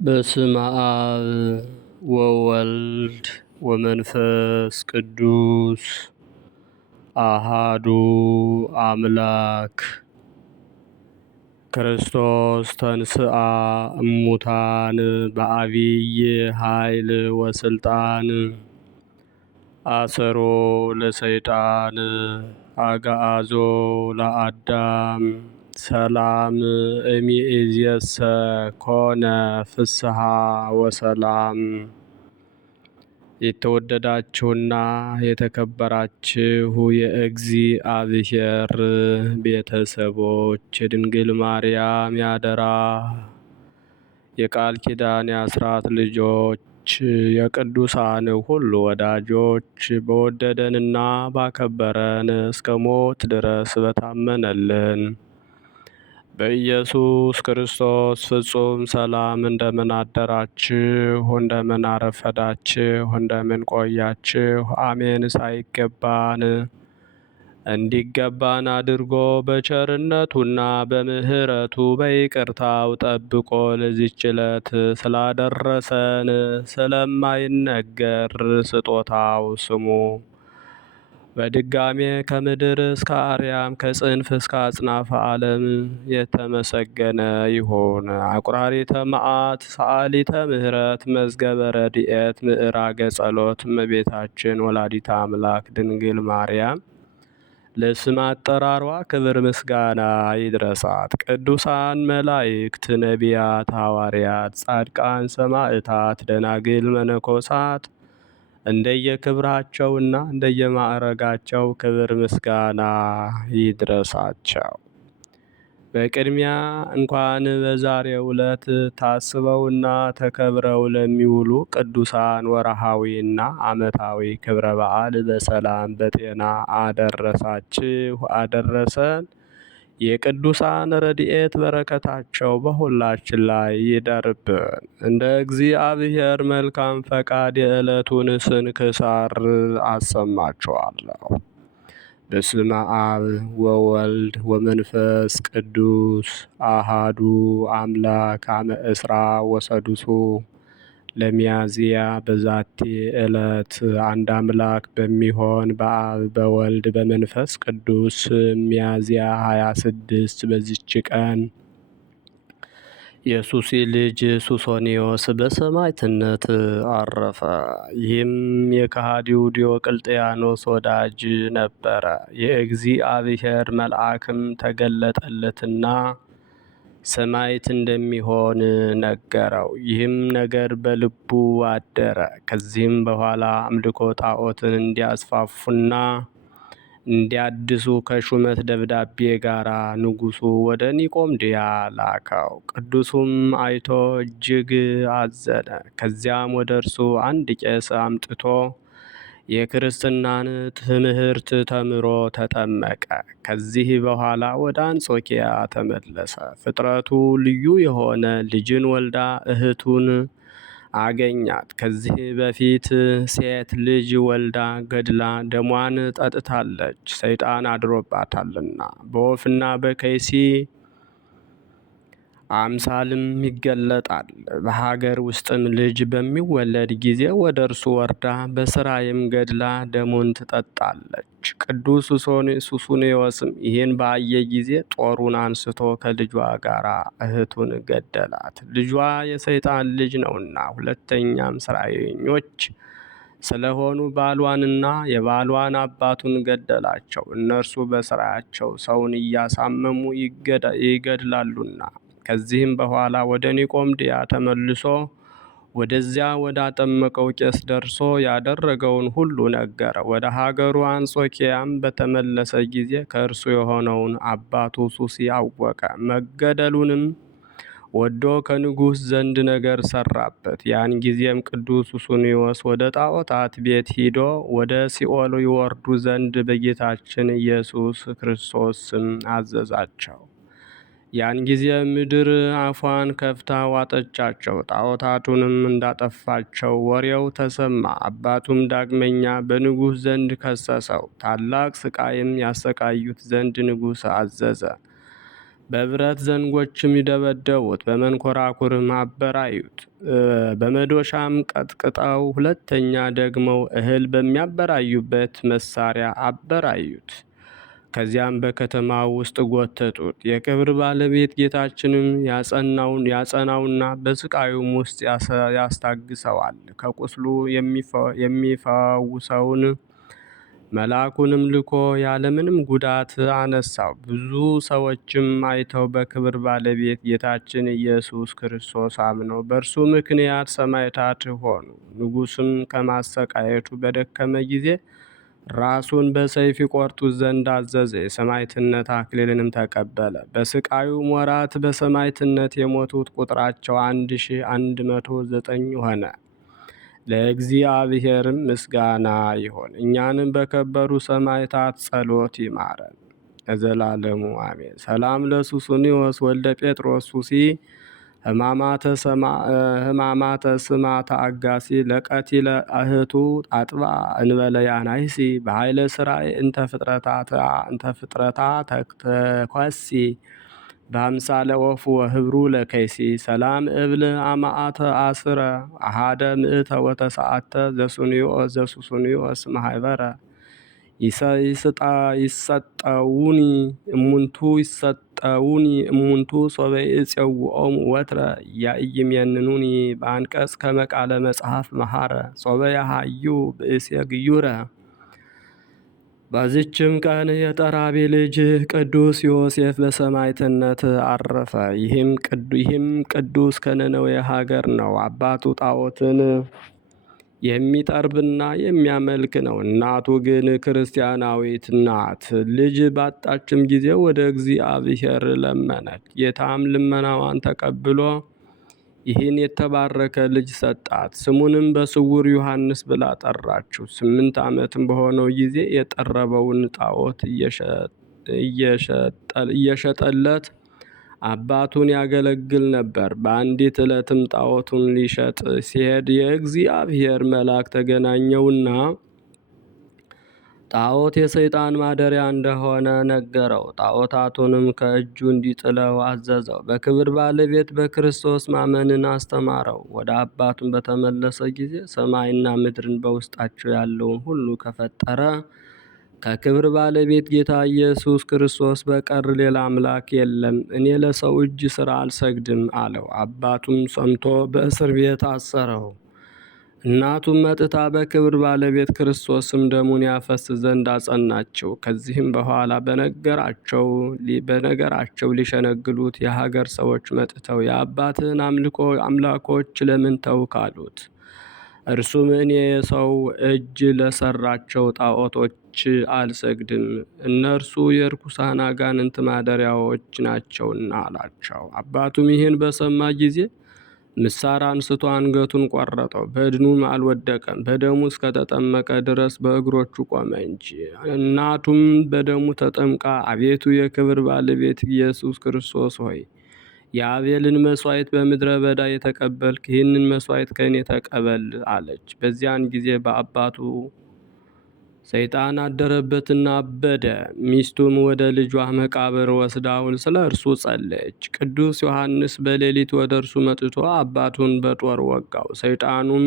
በስመ አብ ወወልድ ወመንፈስ ቅዱስ አሃዱ አምላክ። ክርስቶስ ተንሥአ እሙታን በዐቢይ ኃይል ወሥልጣን አሰሮ ለሰይጣን አግዓዞ ለአዳም ሰላም እምይእዜሰ ኮነ ፍስሐ ወሰላም። የተወደዳችሁና የተከበራችሁ የእግዚአብሔር ቤተሰቦች፣ የድንግል ማርያም ያደራ የቃል ኪዳን የአስራት ልጆች፣ የቅዱሳን ሁሉ ወዳጆች፣ በወደደንና ባከበረን እስከ ሞት ድረስ በታመነልን በኢየሱስ ክርስቶስ ፍጹም ሰላም እንደምን አደራችሁ? እንደምን አረፈዳችሁ? እንደምን ቆያችሁ? አሜን ሳይገባን እንዲገባን አድርጎ በቸርነቱና በምሕረቱ በይቅርታው ጠብቆ ለዚች ዕለት ስላደረሰን ስለማይነገር ስጦታው ስሙ በድጋሜ ከምድር እስከ አርያም ከጽንፍ እስከ አጽናፈ ዓለም የተመሰገነ ይሁን። አቁራሪተ መዓት ሰዓሊተ ምሕረት መዝገበ ረድኤት ምዕራገ ጸሎት እመቤታችን ወላዲተ አምላክ ድንግል ማርያም ለስም አጠራሯ ክብር ምስጋና ይድረሳት። ቅዱሳን መላእክት፣ ነቢያት፣ ሐዋርያት፣ ጻድቃን፣ ሰማዕታት፣ ደናግል፣ መነኮሳት እንደየክብራቸውና እንደየማዕረጋቸው ክብር ምስጋና ይድረሳቸው። በቅድሚያ እንኳን በዛሬው ዕለት ታስበውና ተከብረው ለሚውሉ ቅዱሳን ወርሃዊና ዓመታዊ ክብረ በዓል በሰላም በጤና አደረሳችሁ አደረሰን። የቅዱሳን ረድኤት በረከታቸው በሁላችን ላይ ይደርብን። እንደ እግዚአብሔር መልካም ፈቃድ የዕለቱን ስንክሳር አሰማችኋለሁ። በስመ አብ ወወልድ ወመንፈስ ቅዱስ አሃዱ አምላክ አመ ዕስራ ወሰዱሱ ለሚያዝያ በዛቲ ዕለት አንድ አምላክ በሚሆን በአብ በወልድ በመንፈስ ቅዱስ ሚያዝያ 26 በዚች ቀን የሱሲ ልጅ ሱሶኒዮስ በሰማዕትነት አረፈ። ይህም የከሃዲው ዲዮቅልጥያኖስ ወዳጅ ነበረ። የእግዚአብሔር መልአክም ተገለጠለትና ሰማዕት እንደሚሆን ነገረው። ይህም ነገር በልቡ አደረ። ከዚህም በኋላ አምልኮ ጣዖትን እንዲያስፋፉና እንዲያድሱ ከሹመት ደብዳቤ ጋር ንጉሡ ወደ ኒቆምድያ ላከው። ቅዱሱም አይቶ እጅግ አዘነ። ከዚያም ወደ እርሱ አንድ ቄስ አምጥቶ የክርስትናን ትምህርት ተምሮ ተጠመቀ። ከዚህ በኋላ ወደ አንጾኪያ ተመለሰ። ፍጥረቱ ልዩ የሆነ ልጅን ወልዳ እህቱን አገኛት። ከዚህ በፊት ሴት ልጅ ወልዳ ገድላ ደሟን ጠጥታለች፣ ሰይጣን አድሮባታልና። በወፍና በከይሲ አምሳልም ይገለጣል። በሀገር ውስጥም ልጅ በሚወለድ ጊዜ ወደ እርሱ ወርዳ በስራይም ገድላ ደሙን ትጠጣለች። ቅዱስ ሱስንዮስም ይህን ባየ ጊዜ ጦሩን አንስቶ ከልጇ ጋር እህቱን ገደላት። ልጇ የሰይጣን ልጅ ነውና። ሁለተኛም ስራየኞች ስለሆኑ ባሏንና የባሏን አባቱን ገደላቸው። እነርሱ በስራያቸው ሰውን እያሳመሙ ይገድላሉና። ከዚህም በኋላ ወደ ኒቆምድያ ተመልሶ ወደዚያ ወዳጠመቀው ቄስ ደርሶ ያደረገውን ሁሉ ነገረ። ወደ ሀገሩ አንጾኪያም በተመለሰ ጊዜ ከእርሱ የሆነውን አባቱ ሱሲ አወቀ። መገደሉንም ወዶ ከንጉሥ ዘንድ ነገር ሰራበት። ያን ጊዜም ቅዱስ ሱስንዮስ ወደ ጣዖታት ቤት ሂዶ ወደ ሲኦል ይወርዱ ዘንድ በጌታችን ኢየሱስ ክርስቶስ ስም አዘዛቸው። ያን ጊዜ ምድር አፏን ከፍታ ዋጠቻቸው። ጣዖታቱንም እንዳጠፋቸው ወሬው ተሰማ። አባቱም ዳግመኛ በንጉሥ ዘንድ ከሰሰው። ታላቅ ስቃይም ያሰቃዩት ዘንድ ንጉሥ አዘዘ። በብረት ዘንጎችም ይደበደቡት፣ በመንኮራኩርም አበራዩት፣ በመዶሻም ቀጥቅጠው ሁለተኛ ደግመው እህል በሚያበራዩበት መሳሪያ አበራዩት። ከዚያም በከተማው ውስጥ ጎተቱት። የክብር ባለቤት ጌታችንም ያጸናውና በስቃዩም ውስጥ ያስታግሰዋል። ከቁስሉ የሚፈውሰውን መልአኩንም ልኮ ያለምንም ጉዳት አነሳው። ብዙ ሰዎችም አይተው በክብር ባለቤት ጌታችን ኢየሱስ ክርስቶስ አምነው በእርሱ ምክንያት ሰማዕታት ሆኑ። ንጉሡም ከማሰቃየቱ በደከመ ጊዜ ራሱን በሰይፍ ይቆርጡት ዘንድ አዘዘ። የሰማዕትነት አክሊልንም ተቀበለ። በስቃዩም ወራት በሰማዕትነት የሞቱት ቁጥራቸው 1109 ሆነ። ለእግዚአብሔርም ምስጋና ይሁን። እኛንም በከበሩ ሰማዕታት ጸሎት ይማረን ለዘላለሙ አሜን። ሰላም ለሱስንዮስ ወልደ ጴጥሮስ ሱሲ ህማማተ ስማተ አጋሲ ለቀቲለ እህቱ አጥባ እንበለ ያናይሲ በኃይለ ስራይ እንተ ፍጥረታ ተኮሲ በአምሳለ ወፉ ወህብሩ ለከይሲ ሰላም እብል አማአተ አስረ አሃደ ምእተ ወተሰአተ ዘሱስንዮስ ማህበረ ይሰጠውኒ እሙንቱ ሶበይ እፄውኦሙ ወትረ ያእይሜንኑኒ በአንቀጽ ከመቃለ መጽሐፍ መሐረ ሶበይ ሃዩ ብእሴ ግዩረ። በዚችም ቀን የጠራቢ ልጅ ቅዱስ ዮሴፍ በሰማዕትነት አረፈ። ይህም ቅዱስ ከነነዌ ሀገር ነው። አባቱ ጣዖትን የሚጠርብና የሚያመልክ ነው። እናቱ ግን ክርስቲያናዊት ናት። ልጅ ባጣችም ጊዜ ወደ እግዚአብሔር ለመነች። ጌታም ልመናዋን ተቀብሎ ይህን የተባረከ ልጅ ሰጣት። ስሙንም በስውር ዮሐንስ ብላ ጠራችው። 8 ዓመትም በሆነው ጊዜ የጠረበውን ጣዖት እየሸጠለት አባቱን ያገለግል ነበር። በአንዲት ዕለትም ጣዖቱን ሊሸጥ ሲሄድ የእግዚአብሔር መልአክ ተገናኘውና ጣዖት የሰይጣን ማደሪያ እንደሆነ ነገረው። ጣዖታቱንም ከእጁ እንዲጥለው አዘዘው። በክብር ባለቤት በክርስቶስ ማመንን አስተማረው። ወደ አባቱን በተመለሰ ጊዜ ሰማይና ምድርን በውስጣቸው ያለውን ሁሉ ከፈጠረ ከክብር ባለቤት ጌታ ኢየሱስ ክርስቶስ በቀር ሌላ አምላክ የለም፣ እኔ ለሰው እጅ ሥራ አልሰግድም አለው። አባቱም ሰምቶ በእስር ቤት አሰረው። እናቱም መጥታ በክብር ባለቤት ክርስቶስም ደሙን ያፈስ ዘንድ አጸናቸው። ከዚህም በኋላ በነገራቸው ሊሸነግሉት የሀገር ሰዎች መጥተው የአባትህን አምላኮች ለምን ተውክ አሉት። እርሱም እኔ የሰው እጅ ለሰራቸው ጣዖቶች አልሰግድም፣ እነርሱ የርኩሳን አጋንንት ማደሪያዎች ናቸውና አላቸው። አባቱም ይህን በሰማ ጊዜ ምሳር አንስቶ አንገቱን ቆረጠው። በድኑም አልወደቀም፣ በደሙ እስከተጠመቀ ድረስ በእግሮቹ ቆመ እንጂ። እናቱም በደሙ ተጠምቃ አቤቱ የክብር ባለቤት ኢየሱስ ክርስቶስ ሆይ የአቤልን መስዋዕት በምድረ በዳ የተቀበልክ ይህንን መስዋዕት ከእኔ ተቀበል አለች። በዚያን ጊዜ በአባቱ ሰይጣን አደረበትና አበደ። ሚስቱም ወደ ልጇ መቃብር ወስዳውን ስለ እርሱ ጸለየች። ቅዱስ ዮሐንስ በሌሊት ወደ እርሱ መጥቶ አባቱን በጦር ወጋው። ሰይጣኑም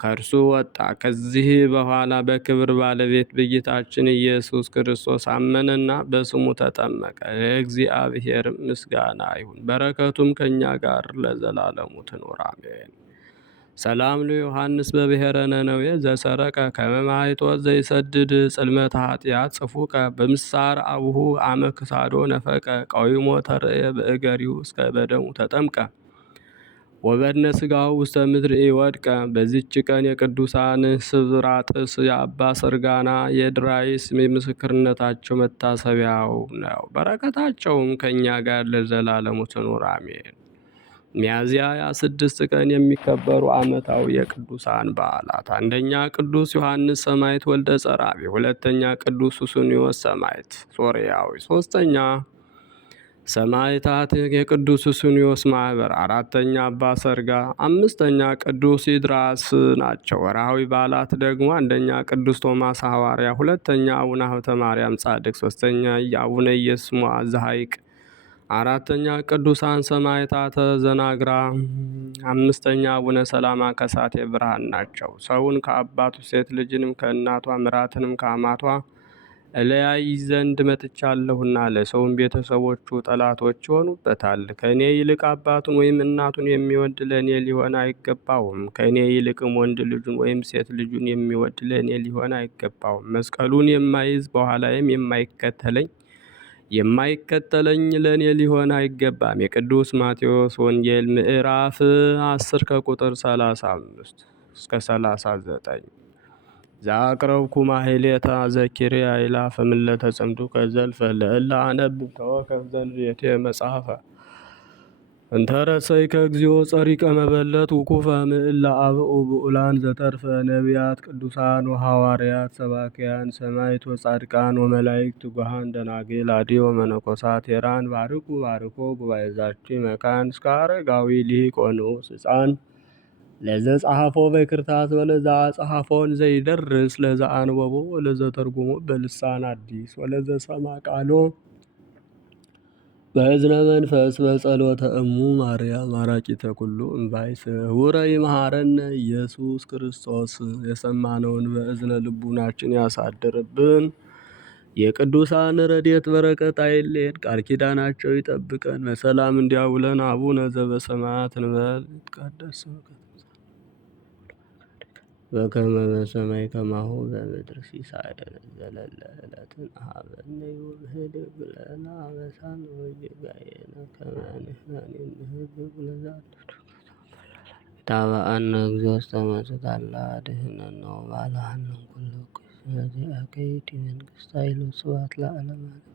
ከእርሱ ወጣ። ከዚህ በኋላ በክብር ባለቤት በጌታችን ኢየሱስ ክርስቶስ አመነና በስሙ ተጠመቀ። ለእግዚአብሔር ምስጋና ይሁን፣ በረከቱም ከእኛ ጋር ለዘላለሙ ትኑር አሜን። ሰላም ለዮሐንስ በብሔረ ነነዌ ዘሰረቀ ከመማይቶት ዘይሰድድ ጽልመተ ኃጢአት ጽፉቀ በምሳር አቡሁ አመክሳዶ ነፈቀ ቀዊሞ ተርእየ በእገሪሁ እስከ በደሙ ተጠምቀ ወበድነ ስጋው ውስተ ምድር ወድቀ። በዚች ቀን የቅዱሳን ስብራጥስ፣ የአባ ሰርጋና፣ የድራይስ የምስክርነታቸው መታሰቢያው ነው። በረከታቸውም ከእኛ ጋር ለዘላለሙ ትኑር አሜን። ሚያዝያ 26 ቀን የሚከበሩ ዓመታዊ የቅዱሳን በዓላት፣ አንደኛ ቅዱስ ዮሐንስ ሰማዕት ወልደ ጸራቢ፣ ሁለተኛ ቅዱስ ሱስንዮስ ሰማዕት ሶርያዊ፣ ሶስተኛ ሰማዕታት የቅዱስ ሱስንዮስ ማህበር፣ አራተኛ አባ ሰርጋ፣ አምስተኛ ቅዱስ ይድራስ ናቸው። ወርሃዊ በዓላት ደግሞ አንደኛ ቅዱስ ቶማስ ሐዋርያ፣ ሁለተኛ አቡነ ሀብተ ማርያም ጻድቅ፣ ሶስተኛ አቡነ ኢየሱስ ሞዐ ዘሐይቅ፣ 4ኛ ቅዱሳን ሰማዕታተ ዘናግራ። 5ኛ አቡነ ሰላማ ከሳቴ ብርሃን ናቸው። ሰውን ከአባቱ ሴት ልጅንም ከእናቷ ምራትንም ከአማቷ እለያይ ዘንድ መጥቻለሁና ለሰውም ቤተሰቦቹ ጠላቶች ይሆኑበታል። ከእኔ ይልቅ አባቱን ወይም እናቱን የሚወድ ለእኔ ሊሆን አይገባውም። ከእኔ ይልቅም ወንድ ልጁን ወይም ሴት ልጁን የሚወድ ለእኔ ሊሆን አይገባውም። መስቀሉን የማይዝ በኋላዬም የማይከተለኝ ለእኔ ሊሆን አይገባም። የቅዱስ ማቴዎስ ወንጌል ምዕራፍ 10 ከቁጥር 35 እስከ 39። ዘአቅረብኩ ማሕሌተ ዘኪርያ ይላፈ ምለተ ጸምዱከ ዘልፈ ለእለ አነብብ ተወከፍ ዘንዴቴ መጽሐፈ እንተረሰይ ከእግዚኦ ጸሪቀ መበለት ውኩፈ ምእለ አብኡ ብኡላን ዘተርፈ ነቢያት ቅዱሳን ወሐዋርያት ሰባክያን ሰማዕት ወጻድቃን ወመላእክት ትጉሃን ደናግል አድዮ መነኮሳት ሄራን ባርኩ ባርኮ ጉባኤ ዛቲ መካን እስከ አረጋዊ ሊቅ ወንዑስ ሕፃን ለዘ ጸሐፎ በክርታስ ወለዛ ጸሐፎን ዘይደርስ ለዛ አንበቦ ወለዘ ተርጉሞ በልሳን አዲስ ወለዘ ሰማ ቃሎ በእዝነ መንፈስ በጸሎተ እሙ ማርያም አራቂተ ኩሉ እምባይ ስውረ ይምሃረነ ኢየሱስ ክርስቶስ። የሰማነውን በእዝነ ልቡናችን ያሳድርብን። የቅዱሳን ረድኤት በረከት አይለየን። ቃል ኪዳናቸው ይጠብቀን። በሰላም እንዲያውለን። አቡነ ዘበሰማያት እንበል። ይትቀደስ ስምከ በከመ በሰማይ ከማሁ በምድር ሲሳየነ ዘለለ ዕለትነ ሀበነ ዮም ህድግ ለነ አበሳነ ወጌጋየነ ከመ ንሕነኒ ንህድግ ለዛብእ ኢታብአነ እግዚኦ ውስተ መንሱት አላ አድኅነነ ወባልሐነ እምኩሉ እኩይ እስመ ይእቲ መንግሥተ ኃይል ወስብሐት ለዓለመ ዓለም።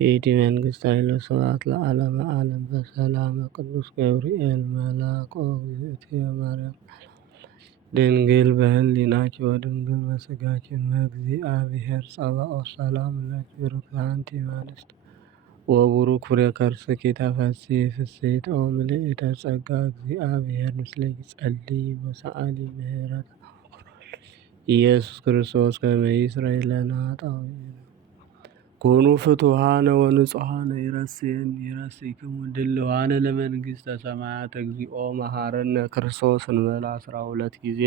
ይእቲ መንግሥተ ኃይል ወስብሐት ለዓለመ ዓለም። በሰላመ ቅዱስ ገብርኤል መልአክ እግዝእትየ ማርያም ድንግል በህሊናኪ ወድንግል በሥጋኪ እግዚአብሔር ጸባኦት ሰላም ለኪ ብሩክት አንቲ እምአንስት ወቡሩክ ፍሬ ከርሥኪ ተፈሥሒ ፍሥሕት ኦ ምልዕተ ጸጋ እግዚአብሔር ምስሌኪ ጸልዪ ወሰአሊ ምህረተ ኢየሱስ ክርስቶስ ከመ ይስረይ ለነ ኃጣውኢነ። ኩኑ ፍቱሐነ ወንጹሐነ ይረስይክሙ ድልዋነ ለመንግሥተ ሰማያት። እግዚኦ መሐረነ ክርስቶስ እንበል 12 ጊዜ።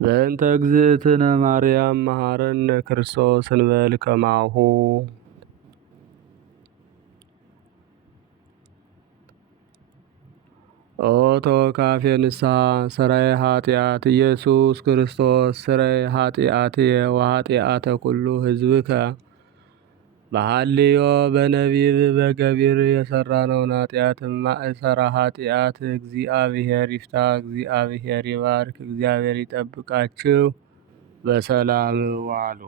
በእንተ እግዝእትነ ማርያም መሐረነ ክርስቶስ እንበል ከማሁ። ኦ ተወካፌ ንስሐ ሠራዬ ኃጢአት ኢየሱስ ክርስቶስ ስረይ ኃጢአትየ ወኃጢአተ ኩሉ ሕዝብከ። በሐልዮ በነቢብ በገቢር የሠራነውን ኃጢአትም ማእሰራ ኃጢአት እግዚአብሔር ይፍታ። እግዚአብሔር ይባርክ። እግዚአብሔር ይጠብቃችሁ። በሰላም ዋሉ።